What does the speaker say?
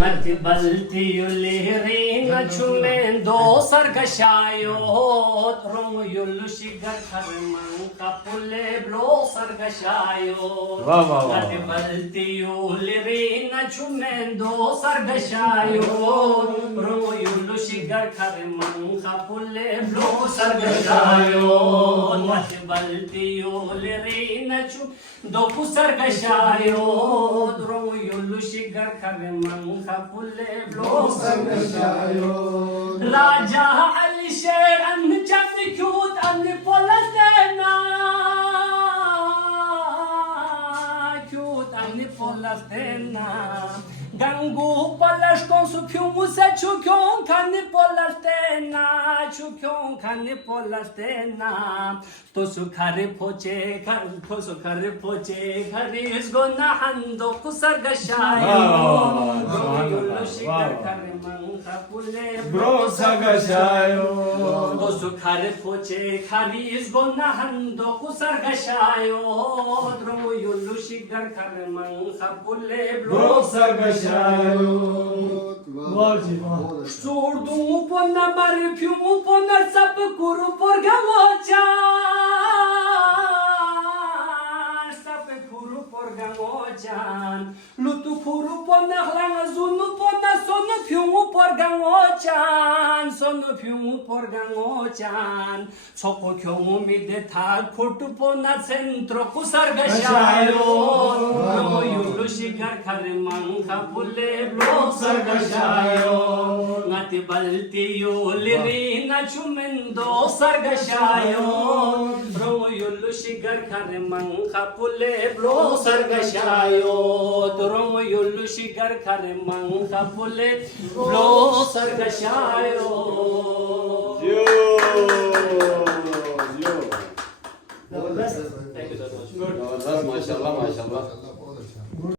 Mati balti yulihri chumendo sargashayot Romu yulushigar karman kapule blo sargashayot Mati balti yulihri chumendo sargashayot Romu yulushigar karman kapule blo sargashayot Mati balti yulihri doku sargashayot Romu yulushigar karman kapule blo sargashayot Raja Ali Sher and Jaffi Cute and the Polastena Cute and the Polastena Gangu Palash Konsu Piumusa Chukyon Kani Polastena Chukyon Kani Polastena Tosu Kari Poche Tosu Kari Poche Kari is gonna hando Kusargashayot Yulushikar Kariman Kapule Bro Sargashayo. Tosu Kari Poche Kari is gonna hando Kusargashayot Yulushikar Kariman Kapule Bro Sargashayo. Surdumu ponna mari piumu ponna sap kuru porgamochan lutu kuru ponna hlanga zunu ponna sonu piumu porgamochan soko kyomu mide tha kurtu ponna centro kusargashayo yulushikar kariman kapule blo sargashayo ngati balti yulirina chumendo sargashayo romo yulushikar kariman kapule blo sargashayo romo yulushikar kariman kapule blo sargashayo Yo. Thank you so much. Maşallah maşallah.